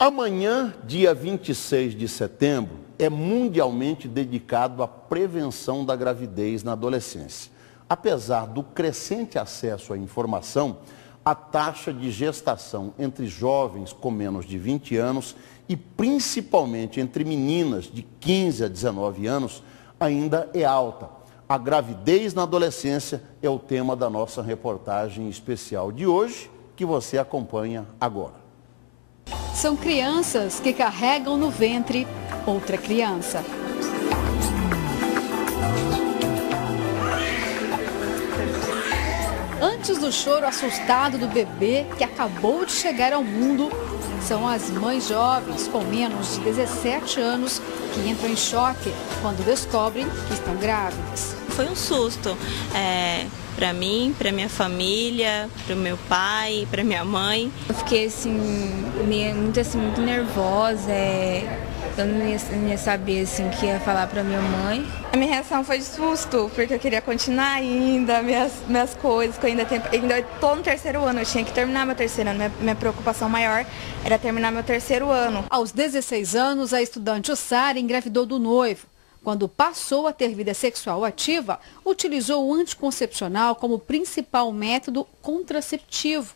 Amanhã, dia 26 de setembro, é mundialmente dedicado à prevenção da gravidez na adolescência. Apesar do crescente acesso à informação, a taxa de gestação entre jovens com menos de 20 anos e principalmente entre meninas de 15 a 19 anos ainda é alta. A gravidez na adolescência é o tema da nossa reportagem especial de hoje, que você acompanha agora. São crianças que carregam no ventre outra criança. Antes do choro assustado do bebê que acabou de chegar ao mundo, são as mães jovens com menos de 17 anos que entram em choque quando descobrem que estão grávidas. Foi um susto para mim, para minha família, para o meu pai, para minha mãe. Eu fiquei assim, muito nervosa. Eu não ia saber assim, o que ia falar para minha mãe. A minha reação foi de susto, porque eu queria continuar ainda minhas coisas, que eu ainda estou no terceiro ano, eu tinha que terminar meu terceiro ano. Minha preocupação maior era terminar meu terceiro ano. Aos 16 anos, a estudante Ossara engravidou do noivo. Quando passou a ter vida sexual ativa, utilizou o anticoncepcional como principal método contraceptivo.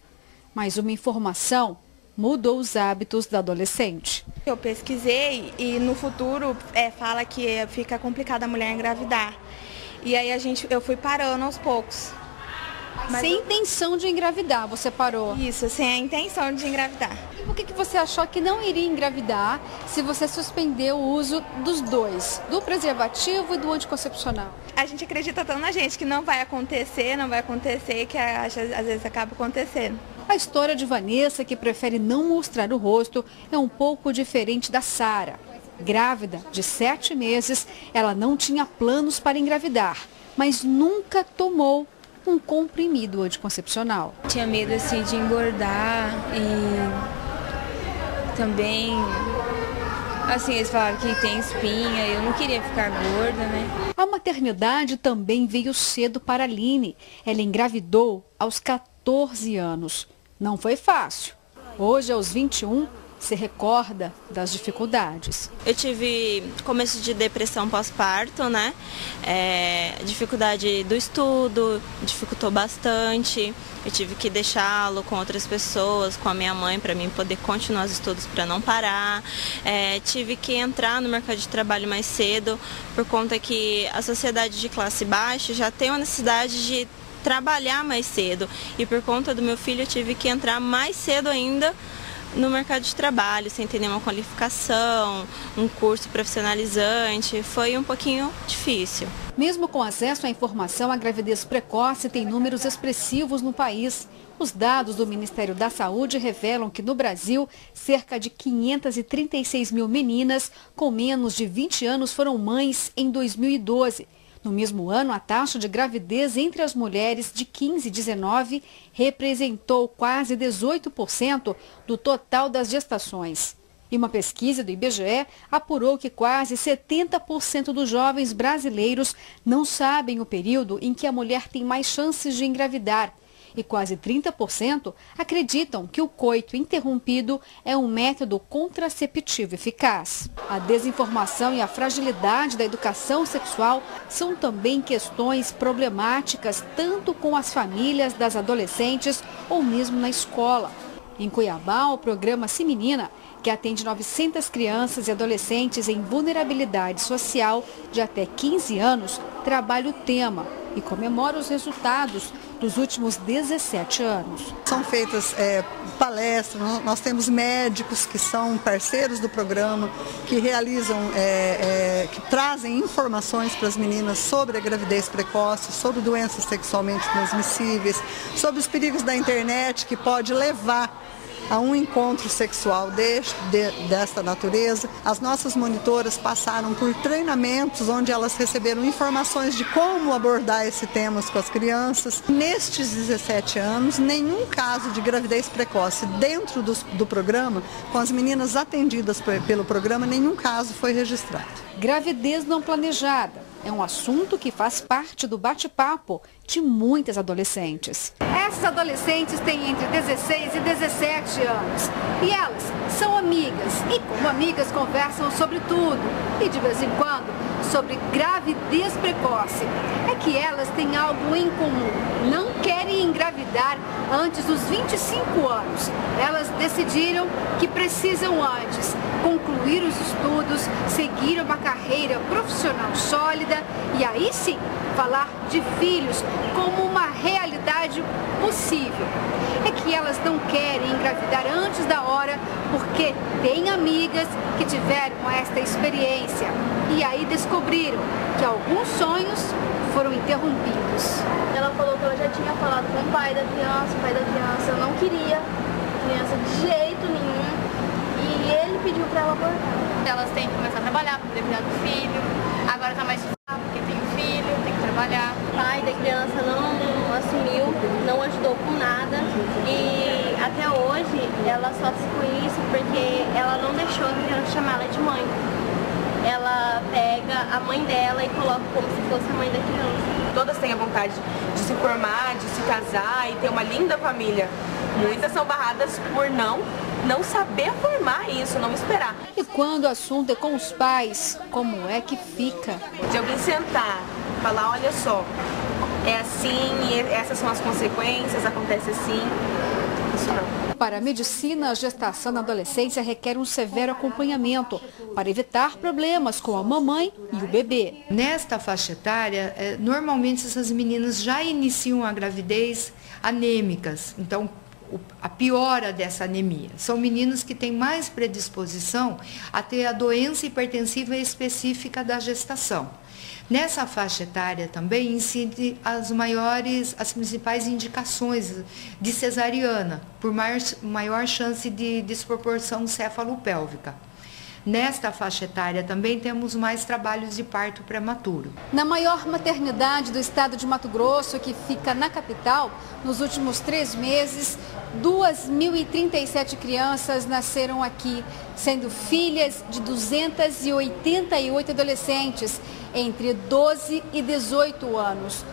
Mas uma informação mudou os hábitos da adolescente. Eu pesquisei e no futuro fala que fica complicado a mulher engravidar. E aí eu fui parando aos poucos. Sem intenção de engravidar, você parou? Isso, sem a intenção de engravidar. E por que você achou que não iria engravidar se você suspendeu o uso dos dois, do preservativo e do anticoncepcional? A gente acredita tanto na gente que não vai acontecer, que às vezes acaba acontecendo. A história de Vanessa, que prefere não mostrar o rosto, é um pouco diferente da Sara. Grávida de 7 meses, ela não tinha planos para engravidar, mas nunca tomou um comprimido anticoncepcional. Tinha medo assim de engordar e também, assim, eles falaram que tem espinha, eu não queria ficar gorda, né? A maternidade também veio cedo para a Aline. Ela engravidou aos 14 anos. Não foi fácil. Hoje, aos 21, se recorda das dificuldades. Eu tive começo de depressão pós-parto, né? Dificuldade do estudo, dificultou bastante. Eu tive que deixá-lo com outras pessoas, com a minha mãe, para mim poder continuar os estudos, para não parar. Tive que entrar no mercado de trabalho mais cedo, por conta que a sociedade de classe baixa já tem uma necessidade de trabalhar mais cedo. E por conta do meu filho, eu tive que entrar mais cedo ainda no mercado de trabalho, sem ter nenhuma qualificação, um curso profissionalizante. Foi um pouquinho difícil. Mesmo com acesso à informação, a gravidez precoce tem números expressivos no país. Os dados do Ministério da Saúde revelam que no Brasil, cerca de 536 mil meninas com menos de 20 anos foram mães em 2012. No mesmo ano, a taxa de gravidez entre as mulheres de 15 e 19 representou quase 18% do total das gestações. E uma pesquisa do IBGE apurou que quase 70% dos jovens brasileiros não sabem o período em que a mulher tem mais chances de engravidar. E quase 30% acreditam que o coito interrompido é um método contraceptivo eficaz. A desinformação e a fragilidade da educação sexual são também questões problemáticas tanto com as famílias das adolescentes ou mesmo na escola. Em Cuiabá, o programa Se Menina, que atende 900 crianças e adolescentes em vulnerabilidade social de até 15 anos, trabalha o tema e comemora os resultados dos últimos 17 anos. São feitas palestras, nós temos médicos que são parceiros do programa, que realizam, que trazem informações para as meninas sobre a gravidez precoce, sobre doenças sexualmente transmissíveis, sobre os perigos da internet que pode levar a um encontro sexual desta natureza. As nossas monitoras passaram por treinamentos onde elas receberam informações de como abordar esse tema com as crianças. Nestes 17 anos, nenhum caso de gravidez precoce dentro do programa, com as meninas atendidas pelo programa, nenhum caso foi registrado. Gravidez não planejada é um assunto que faz parte do bate-papo de muitas adolescentes. Essas adolescentes têm entre 16 e 17 anos e elas são amigas e, como amigas, conversam sobre tudo e, de vez em quando, sobre gravidez precoce. É que elas têm algo em comum, não querem engravidar antes dos 25 anos. Elas decidiram que precisam antes concluir os estudos, seguir uma carreira profissional sólida e aí sim falar de filhos como uma realidade possível. É que elas não querem engravidar antes da hora porque têm amigas que tiveram esta experiência e aí descobriram que alguns sonhos foram interrompidos. Ela falou que ela já tinha falado com o pai da criança não queria criança de jeito nenhum e ele pediu para ela abortar. Elas têm que começar a trabalhar para poder cuidar do filho, agora tá mais difícil porque tem um filho, tem que trabalhar. O pai da criança não assumiu, não ajudou com nada e até hoje ela sofre com isso porque ela não deixou a criança chamar ela de mãe. Ela pega a mãe dela e coloca como se fosse a mãe da criança. Todas têm a vontade de se formar, de se casar e ter uma linda família. Muitas são barradas por não saber formar isso, não esperar. E quando o assunto é com os pais, como é que fica? De alguém sentar, falar, olha só, é assim, essas são as consequências, acontece assim, isso não. Para a medicina, a gestação na adolescência requer um severo acompanhamento para evitar problemas com a mamãe e o bebê. Nesta faixa etária, normalmente essas meninas já iniciam a gravidez anêmicas, então a piora dessa anemia. São meninos que têm mais predisposição a ter a doença hipertensiva específica da gestação. Nessa faixa etária também incidem as principais indicações de cesariana, por maior chance de desproporção cefalopélvica. Nesta faixa etária também temos mais trabalhos de parto prematuro. Na maior maternidade do estado de Mato Grosso, que fica na capital, nos últimos 3 meses, 2.037 crianças nasceram aqui, sendo filhas de 288 adolescentes entre 12 e 18 anos,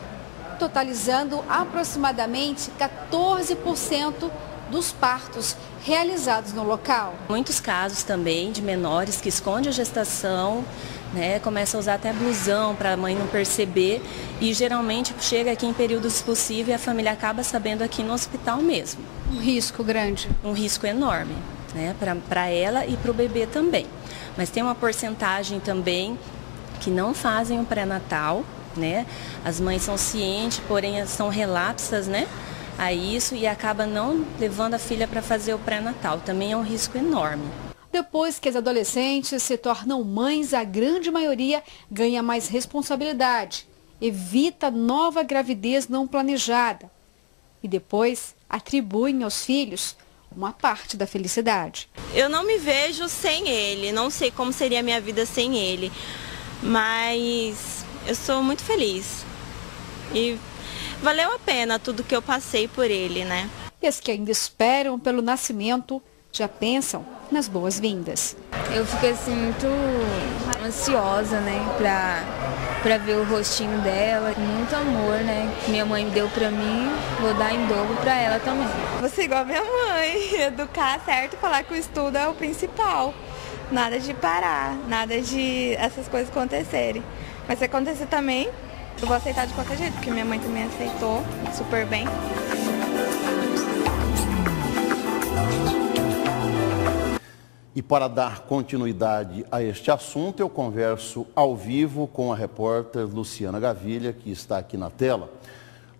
totalizando aproximadamente 14% dos partos realizados no local. Muitos casos também de menores que escondem a gestação, começam a usar até blusão para a mãe não perceber e geralmente chega aqui em períodos possíveis e a família acaba sabendo aqui no hospital mesmo. Um risco grande. Um risco enorme, para ela e para o bebê também. Mas tem uma porcentagem também que não fazem o pré-natal, As mães são cientes, porém são relapsas, a isso e acaba não levando a filha para fazer o pré-natal. Também é um risco enorme. Depois que as adolescentes se tornam mães, a grande maioria ganha mais responsabilidade, evita nova gravidez não planejada e depois atribuem aos filhos uma parte da felicidade. Eu não me vejo sem ele, não sei como seria a minha vida sem ele, mas eu sou muito feliz e valeu a pena tudo que eu passei por ele, E as que ainda esperam pelo nascimento já pensam nas boas-vindas. Eu fico assim muito ansiosa, pra ver o rostinho dela. Muito amor, que minha mãe deu pra mim, vou dar em dobro pra ela também. Vou ser igual a minha mãe, educar certo, falar que o estudo é o principal. Nada de parar, nada de essas coisas acontecerem. Mas se acontecer também, eu vou aceitar de qualquer jeito, porque minha mãe também aceitou super bem. E para dar continuidade a este assunto, eu converso ao vivo com a repórter Luciana Gavilha, que está aqui na tela.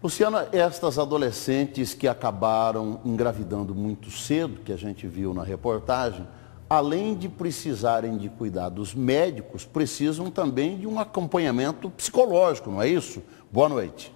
Luciana, estas adolescentes que acabaram engravidando muito cedo, que a gente viu na reportagem, além de precisarem de cuidados médicos, precisam também de um acompanhamento psicológico, não é isso? Boa noite.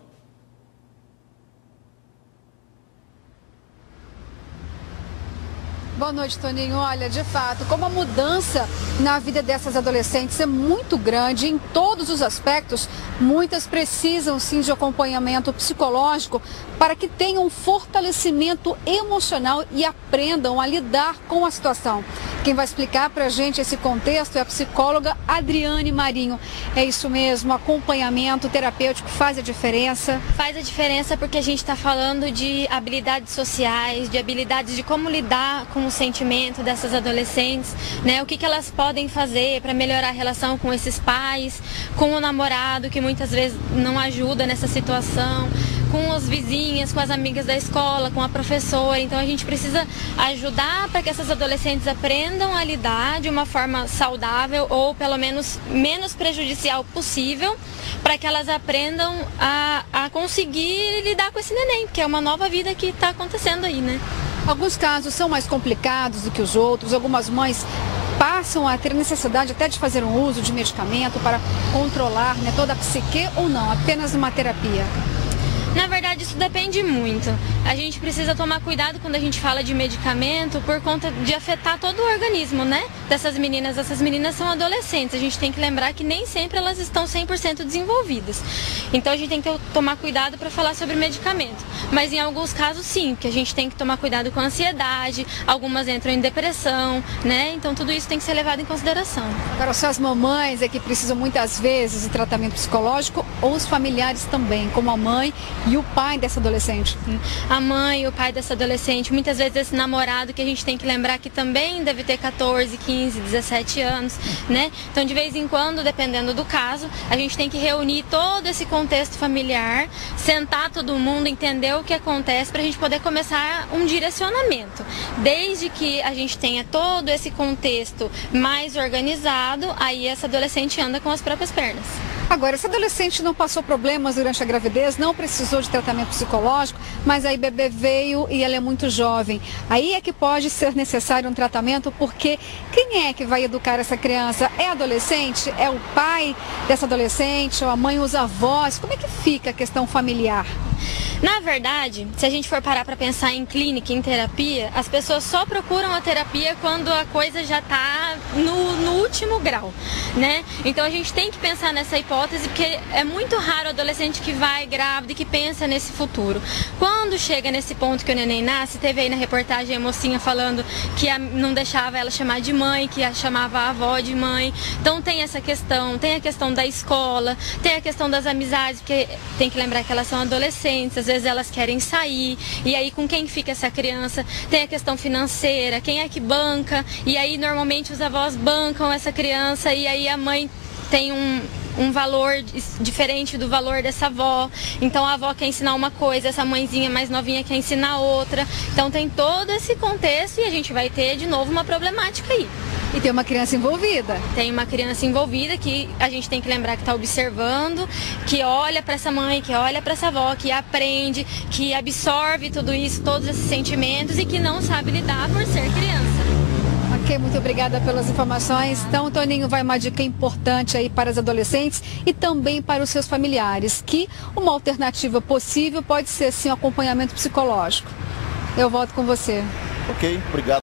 Boa noite, Toninho. Olha, de fato, como a mudança na vida dessas adolescentes é muito grande em todos os aspectos, muitas precisam sim de acompanhamento psicológico para que tenham um fortalecimento emocional e aprendam a lidar com a situação. Quem vai explicar para a gente esse contexto é a psicóloga Adriane Marinho. É isso mesmo, acompanhamento terapêutico faz a diferença? Faz a diferença porque a gente está falando de habilidades sociais, de habilidades de como lidar com o sentimento dessas adolescentes, né? O que elas podem fazer para melhorar a relação com esses pais, com o namorado que muitas vezes não ajuda nessa situação, com as vizinhas, com as amigas da escola, com a professora. Então a gente precisa ajudar para que essas adolescentes aprendam a lidar de uma forma saudável ou pelo menos menos prejudicial possível, para que elas aprendam a conseguir lidar com esse neném, porque é uma nova vida que está acontecendo aí, né? Alguns casos são mais complicados do que os outros. Algumas mães passam a ter necessidade até de fazer um uso de medicamento para controlar, né, toda a psique ou não, apenas uma terapia. Na verdade, isso depende muito. A gente precisa tomar cuidado quando a gente fala de medicamento por conta de afetar todo o organismo, né? Dessas meninas. Essas meninas são adolescentes. A gente tem que lembrar que nem sempre elas estão 100% desenvolvidas. Então a gente tem que tomar cuidado para falar sobre medicamento. Mas em alguns casos sim, que a gente tem que tomar cuidado com a ansiedade, algumas entram em depressão, né? Então tudo isso tem que ser levado em consideração. Agora, só as mamães é que precisam muitas vezes de tratamento psicológico ou os familiares também, como a mãe e o pai dessa adolescente? A mãe e o pai dessa adolescente, muitas vezes esse namorado que a gente tem que lembrar que também deve ter 14, 15, 17 anos, né? Então de vez em quando, dependendo do caso, a gente tem que reunir todo esse contexto familiar, sentar todo mundo, entender o que acontece para a gente poder começar um direcionamento. Desde que a gente tenha todo esse contexto mais organizado, aí essa adolescente anda com as próprias pernas. Agora, essa adolescente não passou problemas durante a gravidez, não precisou de tratamento psicológico, mas aí bebê veio e ela é muito jovem. Aí é que pode ser necessário um tratamento, porque quem é que vai educar essa criança? É adolescente? É o pai dessa adolescente? Ou a mãe, os avós? Como é que fica a questão familiar? Na verdade, se a gente for parar para pensar em clínica, em terapia, as pessoas só procuram a terapia quando a coisa já está no último grau, né? Então a gente tem que pensar nessa hipótese, porque é muito raro o adolescente que vai grávida e que pensa nesse futuro. Quando chega nesse ponto que o neném nasce, teve aí na reportagem a mocinha falando que não deixava ela chamar de mãe, que a chamava a avó de mãe. Então tem essa questão, tem a questão da escola, tem a questão das amizades, porque tem que lembrar que elas são adolescentes, às vezes elas querem sair, e aí com quem fica essa criança? Tem a questão financeira, quem é que banca, e aí normalmente os avós bancam essa criança, e aí a mãe tem um valor diferente do valor dessa avó. Então a avó quer ensinar uma coisa, essa mãezinha mais novinha quer ensinar outra. Então tem todo esse contexto e a gente vai ter de novo uma problemática aí. E tem uma criança envolvida. Tem uma criança envolvida que a gente tem que lembrar que está observando, que olha para essa mãe, que olha para essa avó, que aprende, que absorve tudo isso, todos esses sentimentos e que não sabe lidar por ser criança. Ok, muito obrigada pelas informações. Então, Toninho, vai uma dica importante aí para as adolescentes e também para os seus familiares, que uma alternativa possível pode ser sim o acompanhamento psicológico. Eu volto com você. Ok, obrigado.